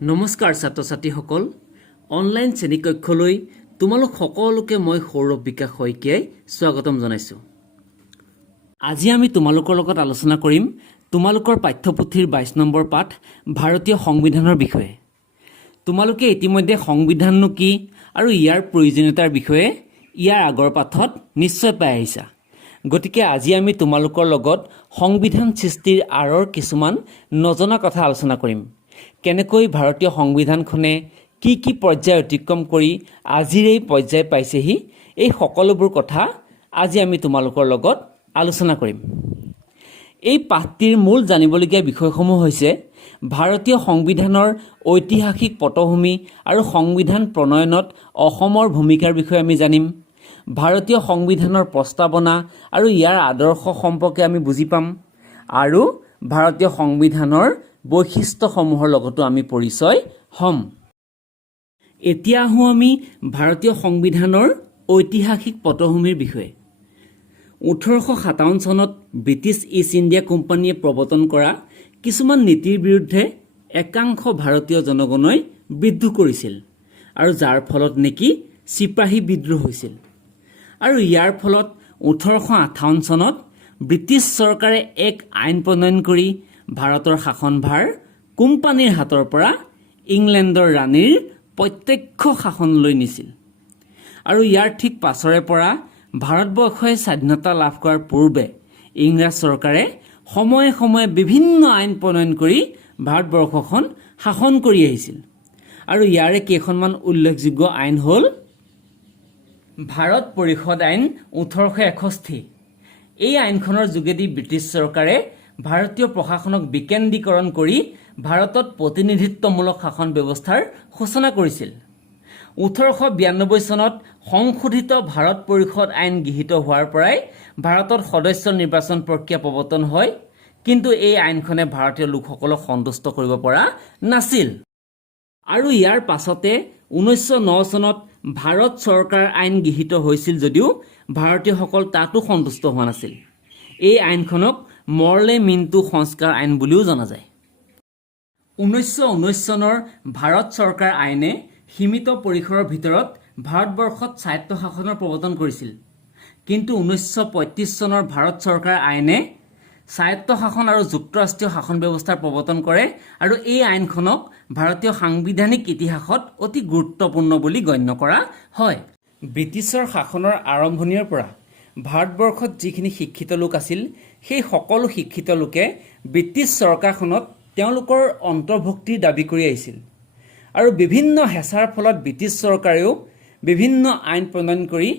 নমস্কাৰ ছাত্ৰ ছাত্ৰীসকল অনলাইন শ্ৰেণীকক্ষলৈ তোমালোক সকলোকে মই সৌৰভ বিকাশ শইকীয়াই স্বাগতম জনাইছোঁ। আজি আমি তোমালোকৰ লগত আলোচনা কৰিম তোমালোকৰ পাঠ্যপুথিৰ ২২ নম্বৰ পাঠ ভাৰতীয় সংবিধানৰ বিষয়ে। তোমালোকে ইতিমধ্যে সংবিধাননো কি আৰু ইয়াৰ প্ৰয়োজনীয়তাৰ বিষয়ে ইয়াৰ আগৰ পাঠত নিশ্চয় পাই আহিছা। গতিকে আজি আমি তোমালোকৰ লগত সংবিধান সৃষ্টিৰ আঁৰৰ কিছুমান নজনা কথা আলোচনা কৰিম। কেনেকৈ ভাৰতীয় সংবিধানখনে কি কি পৰ্যায় অতিক্ৰম কৰি আজিৰ এই পৰ্যায় পাইছেহি, এই সকলোবোৰ কথা আজি আমি তোমালোকৰ লগত আলোচনা কৰিম। এই পাঠটিৰ মূল জানিবলগীয়া বিষয়সমূহ হৈছে ভাৰতীয় সংবিধানৰ ঐতিহাসিক পটভূমি আৰু সংবিধান প্ৰণয়নত অসমৰ ভূমিকাৰ বিষয়ে আমি জানিম। ভাৰতীয় সংবিধানৰ প্ৰস্তাৱনা আৰু ইয়াৰ আদৰ্শ সম্পৰ্কে আমি বুজি পাম আৰু ভাৰতীয় সংবিধানৰ বৈশিষ্ট্যসমূহৰ লগতো আমি পৰিচয় হ'ম। এতিয়া আহোঁ আমি ভাৰতীয় সংবিধানৰ ঐতিহাসিক পটভূমিৰ বিষয়ে। 1857 চনত ব্ৰিটিছ ইষ্ট ইণ্ডিয়া কোম্পানীয়ে প্ৰৱৰ্তন কৰা কিছুমান নীতিৰ বিৰুদ্ধে একাংশ ভাৰতীয় জনগণই বিদ্ৰোহ কৰিছিল আৰু যাৰ ফলত নেকি চিপাহী বিদ্ৰোহ হৈছিল। আৰু ইয়াৰ ফলত 1858 চনত ব্ৰিটিছ চৰকাৰে এক আইন প্ৰণয়ন কৰি ভাৰতৰ শাসনভাৰ কোম্পানীৰ হাতৰ পৰা ইংলেণ্ডৰ ৰাণীৰ প্ৰত্যক্ষ শাসনলৈ নিছিল। আৰু ইয়াৰ ঠিক পাছৰে পৰা ভাৰতবৰ্ষই স্বাধীনতা লাভ কৰাৰ পূৰ্বে ইংৰাজ চৰকাৰে সময়ে সময়ে বিভিন্ন আইন প্ৰণয়ন কৰি ভাৰতবৰ্ষখন শাসন কৰি আহিছিল। আৰু ইয়াৰে কেইখনমান উল্লেখযোগ্য আইন হ'ল ভাৰত পৰিষদ আইন 1861। এই আইনখনৰ যোগেদি ব্ৰিটিছ চৰকাৰে ভাৰতীয় প্ৰশাসনক বিকেন্দ্ৰীকৰণ কৰি ভাৰতত প্ৰতিনিধিত্বমূলক শাসন ব্যৱস্থাৰ সূচনা কৰিছিল। 1892 চনত সংশোধিত ভাৰত পৰিষদ আইন গৃহীত হোৱাৰ পৰাই ভাৰতত সদস্য নিৰ্বাচন প্ৰক্ৰিয়া প্ৰৱৰ্তন হয়, কিন্তু এই আইনখনে ভাৰতীয় লোকসকলক সন্তুষ্ট কৰিব পৰা নাছিল। আৰু ইয়াৰ পাছতে 1909 চনত ভাৰত চৰকাৰ আইন গৃহীত হৈছিল যদিও ভাৰতীয়সকল তাতো সন্তুষ্ট হোৱা নাছিল। এই আইনখনক মৰলে মিণ্টো সংস্কাৰ আইন বুলিও জনা যায়। 1919 চনৰ ভাৰত চৰকাৰ আইনে সীমিত পৰিসৰৰ ভিতৰত ভাৰতবৰ্ষত স্বায়ত্তশাসনৰ প্ৰৱৰ্তন কৰিছিল, কিন্তু 1935 চনৰ ভাৰত চৰকাৰ আইনে স্বায়ত্তশাসন আৰু যুক্তৰাষ্ট্ৰীয় শাসন ব্যৱস্থাৰ প্ৰৱৰ্তন কৰে আৰু এই আইনখনক ভাৰতীয় সাংবিধানিক ইতিহাসত অতি গুৰুত্বপূৰ্ণ বুলি গণ্য কৰা হয়। ব্ৰিটিছৰ শাসনৰ আৰম্ভণিৰ পৰা ভাৰতবৰ্ষত যিখিনি শিক্ষিত লোক আছিল, সেই সকলো শিক্ষিত লোকে ব্ৰিটিছ চৰকাৰখনত তেওঁলোকৰ অন্তৰ্ভুক্তিৰ দাবী কৰি আহিছিল। আৰু বিভিন্ন হেঁচাৰ ফলত ব্ৰিটিছ চৰকাৰেও বিভিন্ন আইন প্ৰণয়ন কৰি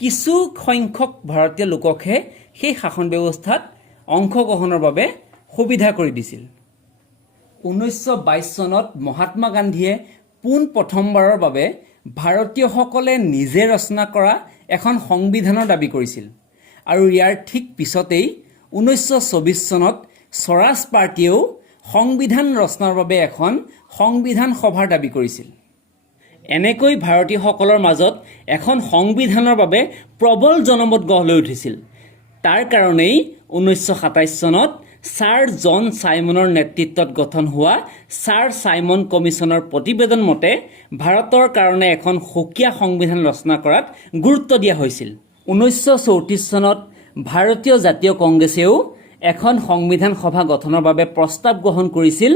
কিছু সংখ্যক ভাৰতীয় লোককহে সেই শাসন ব্যৱস্থাত অংশগ্ৰহণৰ বাবে সুবিধা কৰি দিছিল। 1922 চনত মহাত্মা গান্ধীয়ে পোনপ্ৰথমবাৰৰ বাবে ভাৰতীয়সকলে নিজে ৰচনা কৰা এখন সংবিধানৰ দাবী কৰিছিল। আৰু ইয়াৰ ঠিক পিছতেই 1924 চনত স্বৰাজ পাৰ্টীয়েও সংবিধান ৰচনাৰ বাবে এখন সংবিধান সভাৰ দাবী কৰিছিল। এনেকৈ ভাৰতীয়সকলৰ মাজত এখন সংবিধানৰ বাবে প্ৰবল জনমত গঢ় লৈ উঠিছিল। তাৰ কাৰণেই 1927 চনত ছাৰ জন চাইমনৰ নেতৃত্বত গঠন হোৱা ছাৰ চাইমন কমিশ্যনৰ প্ৰতিবেদন মতে ভাৰতৰ কাৰণে এখন সুকীয়া সংবিধান ৰচনা কৰাত গুৰুত্ব দিয়া হৈছিল। 1934 চনত ভাৰতীয় জাতীয় কংগ্ৰেছেও এখন সংবিধান সভা গঠনৰ বাবে প্ৰস্তাৱ গ্ৰহণ কৰিছিল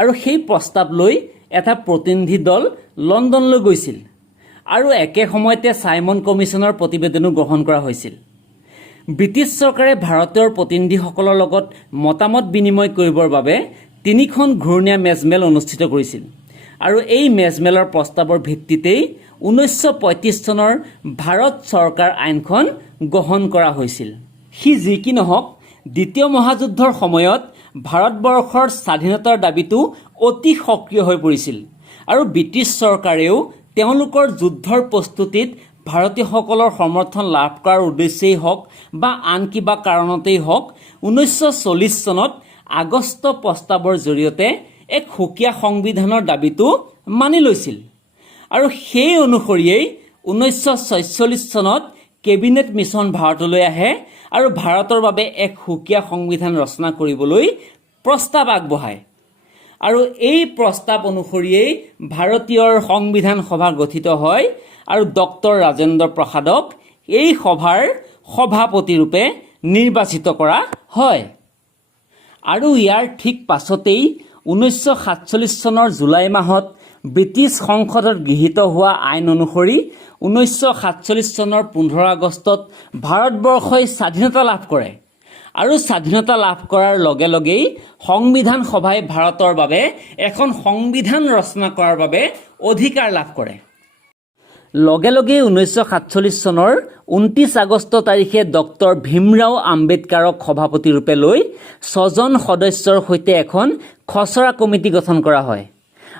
আৰু সেই প্ৰস্তাৱ লৈ এটা প্ৰতিনিধি দল লণ্ডনলৈ গৈছিল আৰু একে সময়তে চাইমন কমিশ্যনৰ প্ৰতিবেদনো গ্ৰহণ কৰা হৈছিল। ব্ৰিটিছ চৰকাৰে ভাৰতৰ প্ৰতিনিধিসকলৰ লগত মতামত বিনিময় কৰিবৰ বাবে 3খন ঘূৰণীয়া মেজমেল অনুষ্ঠিত কৰিছিল আৰু এই মেজমেলৰ প্ৰস্তাৱৰ ভিত্তিতেই 1935 চনৰ ভাৰত চৰকাৰ আইনখন গ্ৰহণ কৰা হৈছিল। সি যি কি নহওক, দ্বিতীয় মহাযুদ্ধৰ সময়ত ভাৰতবৰ্ষৰ স্বাধীনতাৰ দাবীটো অতি সক্ৰিয় হৈ পৰিছিল আৰু ব্ৰিটিছ চৰকাৰেও তেওঁলোকৰ যুদ্ধৰ প্ৰস্তুতিত ভাৰতীয়সকলৰ সমৰ্থন লাভ কৰাৰ উদ্দেশ্যেই হওক বা আন কিবা কাৰণতেই হওক 1940 চনত আগষ্ট প্ৰস্তাৱৰ জৰিয়তে এক সুকীয়া সংবিধানৰ দাবীটো মানি লৈছিল। আৰু সেই অনুসৰিয়েই 1946 চনত কেবিনেট মিছন ভাৰতলৈ আহে আৰু ভাৰতৰ বাবে এক সুকীয়া সংবিধান ৰচনা কৰিবলৈ প্ৰস্তাৱ আগবঢ়ায়। আৰু এই প্ৰস্তাৱ অনুসৰিয়েই ভাৰতীয় সংবিধান সভা গঠিত হয় আৰু ডক্টৰ ৰাজেন্দ্ৰ প্ৰসাদক এই সভাৰ সভাপতি ৰূপে নিৰ্বাচিত কৰা হয়। আৰু ইয়াৰ ঠিক পাছতেই 1947 চনৰ জুলাই মাহত ব্ৰিটিছ সংসদত গৃহীত হোৱা আইন অনুসৰি 1947 চনৰ 15 আগষ্টত ভাৰতবৰ্ষই স্বাধীনতা লাভ কৰে আৰু স্বাধীনতা লাভ কৰাৰ লগে লগেই সংবিধান সভাই ভাৰতৰ বাবে এখন সংবিধান ৰচনা কৰাৰ বাবে অধিকাৰ লাভ কৰে। লগে লগে 1947 চনৰ 29 আগষ্ট তাৰিখে ডক্টৰ ভীমৰাও আম্বেদকাৰক সভাপতি ৰূপে লৈ 6জন সদস্যৰ সৈতে এখন খচৰা কমিটি গঠন কৰা হয়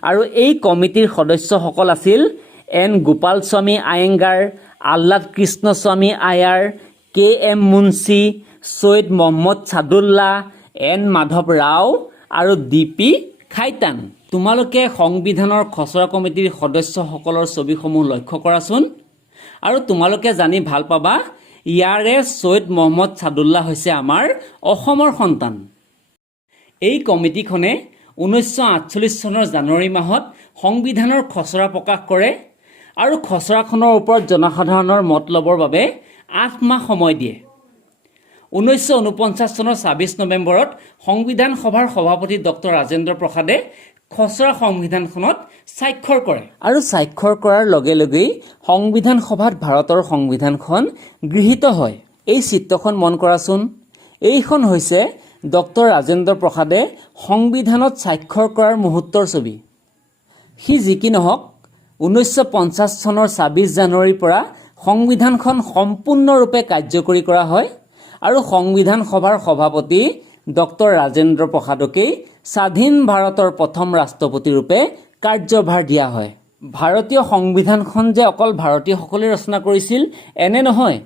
আৰু এই কমিটিৰ সদস্যসকল আছিল N Gopalaswami Ayyangar, Alladi Krishnaswami Ayyar, K M Munshi, Syed Mohammad Saadulla, N Madhav Rao আৰু ডি পি খাইতান। তোমালোকে সংবিধানৰ খচৰা কমিটিৰ সদস্যসকলৰ ছবিসমূহ লক্ষ্য কৰাচোন আৰু তোমালোকে জানি ভাল পাবা ইয়াৰে সৈয়দ মহম্মদ ছাদুল্লাহ হৈছে আমাৰ অসমৰ সন্তান। এই কমিটিখনে 1948 চনৰ জানুৱাৰী মাহত সংবিধানৰ খচৰা প্ৰকাশ কৰে আৰু খচৰাখনৰ ওপৰত জনসাধাৰণৰ মত ল'বৰ বাবে 8 মাহ সময় দিয়ে। 1949 চনৰ 26 নৱেম্বৰত সংবিধান সভাৰ সভাপতি ডক্টৰ ৰাজেন্দ্ৰ প্ৰসাদে খচৰা সংবিধানখনত স্বাক্ষৰ কৰে আৰু স্বাক্ষৰ কৰাৰ লগে লগেই সংবিধান সভাত ভাৰতৰ সংবিধানখন গৃহীত হয়। এই চিত্ৰখন মন কৰাচোন, এইখন হৈছে ডক্টৰ ৰাজেন্দ্ৰ প্ৰসাদে সংবিধানত স্বাক্ষৰ কৰাৰ মুহূৰ্তৰ ছবি। সি যি কি নহওক 1950 চনৰ 26 জানুৱাৰীৰ পৰা সংবিধানখন সম্পূৰ্ণৰূপে কাৰ্যকৰী কৰা হয় আৰু সংবিধান সভাৰ সভাপতি ডক্টৰ ৰাজেন্দ্ৰ প্ৰসাদকেই স্বাধীন ভাৰতৰ প্ৰথম ৰাষ্ট্ৰপতি ৰূপে কাৰ্যভাৰ দিয়া হয়। ভাৰতীয় সংবিধানখন যে অকল ভাৰতীয়সকলে ৰচনা কৰিছিল এনে নহয়,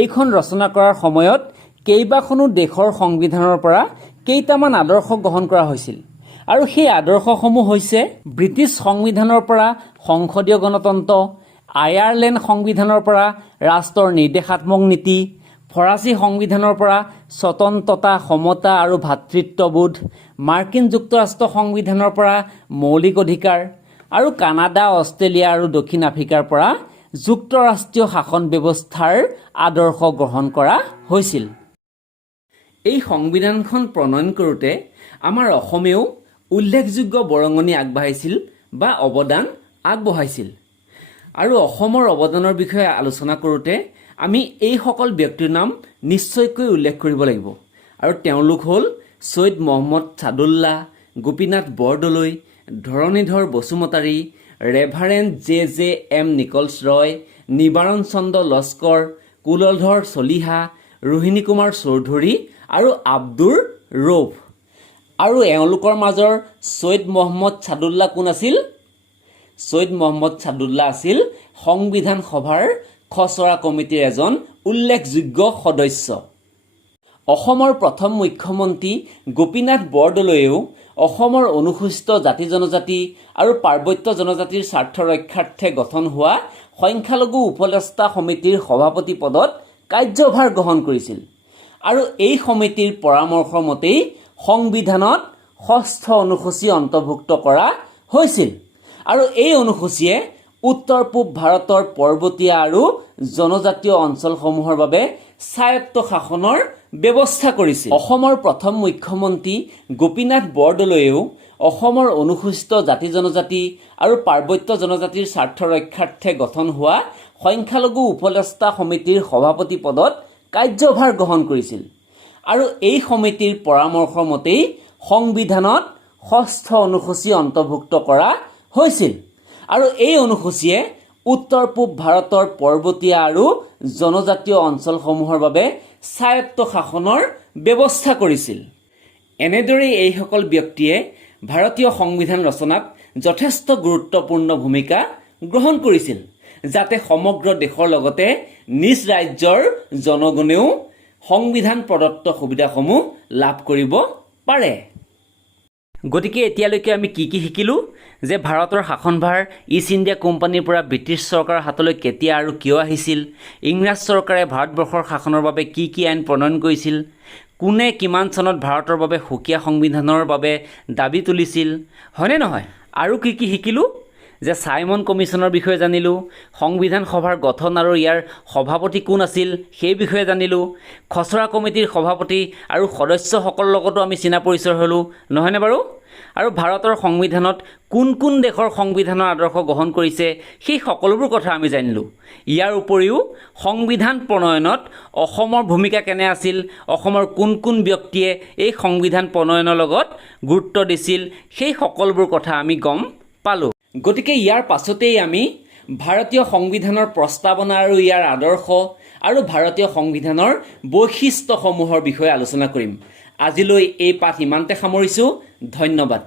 এইখন ৰচনা কৰাৰ সময়ত কেইবাখনো দেশৰ সংবিধানৰ পৰা কেইটামান আদৰ্শ গ্ৰহণ কৰা হৈছিল আৰু সেই আদৰ্শসমূহ হৈছে ব্ৰিটিছ সংবিধানৰ পৰা সংসদীয় গণতন্ত্ৰ, আয়াৰলেণ্ড সংবিধানৰ পৰা ৰাষ্ট্ৰৰ নিৰ্দেশাত্মক নীতি, ফৰাচী সংবিধানৰ পৰা স্বতন্ত্ৰতা, সমতা আৰু ভাতৃত্ববোধ, মাৰ্কিন যুক্তৰাষ্ট্ৰ সংবিধানৰ পৰা মৌলিক অধিকাৰ আৰু কানাডা, অষ্ট্ৰেলিয়া আৰু দক্ষিণ আফ্ৰিকাৰ পৰা যুক্তৰাষ্ট্ৰীয় শাসন ব্যৱস্থাৰ আদৰ্শ গ্ৰহণ কৰা হৈছিল। এই সংবিধানখন প্ৰণয়ন কৰোঁতে আমাৰ অসমেও উল্লেখযোগ্য বৰঙণি আগবাঢ়াইছিল বা অৱদান আগবঢ়াইছিল। আৰু অসমৰ অৱদানৰ বিষয়ে আলোচনা কৰোঁতে আমি এইসকল ব্যক্তিৰ নাম নিশ্চয়কৈ উল্লেখ কৰিব লাগিব আৰু তেওঁলোক হ'ল Syed Mohammad Saadulla, Gopinath Bordoloi, Dharanidhar Basumatari, reverend J M Nichols Roy, Nibaran Chandra Laskar, Kuladhar Chaliha, Rohini Kumar Choudhury আৰু আব্দুৰ ৰৌফ। আৰু এওঁলোকৰ মাজৰ সৈয়দ মহম্মদ ছাদুল্লাহ কোন আছিল? সৈয়দ মহম্মদ ছাদুল্লাহ আছিল সংবিধান সভাৰ খচৰা কমিটিৰ এজন উল্লেখযোগ্য সদস্য। অসমৰ প্ৰথম মুখ্যমন্ত্ৰী গোপীনাথ বৰদলৈয়েও অসমৰ অনুসূচিত জাতি জনজাতি আৰু পাৰ্বত্য জনজাতিৰ স্বাৰ্থ ৰক্ষাৰ্থে গঠন হোৱা সংখ্যালঘু উপদেষ্টা সমিতিৰ সভাপতি পদত কাৰ্যভাৰ গ্ৰহণ কৰিছিল আৰু এই সমিতিৰ পৰামৰ্শ মতেই সংবিধানত 6ষ্ঠ অনুসূচী অন্তৰ্ভুক্ত কৰা হৈছিল আৰু এই অনুসূচীয়ে উত্তৰ পূব ভাৰতৰ পৰ্বতীয়া আৰু জনজাতীয় অঞ্চলসমূহৰ বাবে স্বায়ত্ত শাসনৰ ব্যৱস্থা কৰিছিল। অসমৰ প্ৰথম মুখ্যমন্ত্ৰী গোপীনাথ বৰদলৈয়েও অসমৰ অনুসূচিত জাতি জনজাতি আৰু পাৰ্বত্য জনজাতিৰ স্বাৰ্থ ৰক্ষাৰ্থে গঠন হোৱা সংখ্যালঘু উপদেষ্টা সমিতিৰ সভাপতি পদত কাৰ্যভাৰ গ্ৰহণ কৰিছিল আৰু এই সমিতিৰ পৰামৰ্শ মতেই সংবিধানত 6ষ্ঠ অনুসূচী অন্তৰ্ভুক্ত কৰা হৈছিল আৰু এই অনুসূচীয়ে উত্তৰ পূব ভাৰতৰ পৰ্বতীয়া আৰু জনজাতীয় অঞ্চলসমূহৰ বাবে স্বায়ত্ত শাসনৰ ব্যৱস্থা কৰিছিল। এনেদৰে এইসকল ব্যক্তিয়ে ভাৰতীয় সংবিধান ৰচনাত যথেষ্ট গুৰুত্বপূৰ্ণ ভূমিকা গ্ৰহণ কৰিছিল যাতে সমগ্ৰ দেশৰ লগতে নিজ ৰাজ্যৰ জনগণেও সংবিধান প্ৰদত্ত সুবিধাসমূহ লাভ কৰিব পাৰে। গতিকে এতিয়ালৈকে আমি কি শিকিলোঁ যে ভাৰতৰ শাসনভাৰ ইষ্ট ইণ্ডিয়া কোম্পানীৰ পৰা ব্ৰিটিছ চৰকাৰৰ হাতলৈ কেতিয়া আৰু কিয় আহিছিল, ইংৰাজ চৰকাৰে ভাৰতবৰ্ষৰ শাসনৰ বাবে কি আইন প্ৰণয়ন কৰিছিল, কোনে কিমান চনত ভাৰতৰ বাবে সুকীয়া সংবিধানৰ বাবে দাবী তুলিছিল, হয়নে নহয়? আৰু কি কি শিকিলোঁ যে চাইমন কমিশ্যনৰ বিষয়ে জানিলোঁ, সংবিধান সভাৰ গঠন আৰু ইয়াৰ সভাপতি কোন আছিল সেই বিষয়ে জানিলোঁ, খচৰা কমিটিৰ সভাপতি আৰু সদস্যসকলৰ লগতো আমি চিনা পৰিচয় হ'লোঁ, নহয়নে বাৰু? আৰু ভাৰতৰ সংবিধানত কোন কোন দেশৰ সংবিধানৰ আদৰ্শ গ্ৰহণ কৰিছে সেই সকলোবোৰ কথা আমি জানিলোঁ। ইয়াৰ উপৰিও সংবিধান প্ৰণয়নত অসমৰ ভূমিকা কেনে আছিল, অসমৰ কোন কোন ব্যক্তিয়ে এই সংবিধান প্ৰণয়নৰ লগত গুৰুত্ব দিছিল, সেই সকলোবোৰ কথা আমি গম পালোঁ। গতিকে ইয়াৰ পাছতেই আমি ভাৰতীয় সংবিধানৰ প্ৰস্তাৱনা আৰু ইয়াৰ আদৰ্শ আৰু ভাৰতীয় সংবিধানৰ বৈশিষ্ট্যসমূহৰ বিষয়ে আলোচনা কৰিম। আজিলৈ এই পাঠ ইমানতে সামৰিছোঁ। ধন্যবাদ।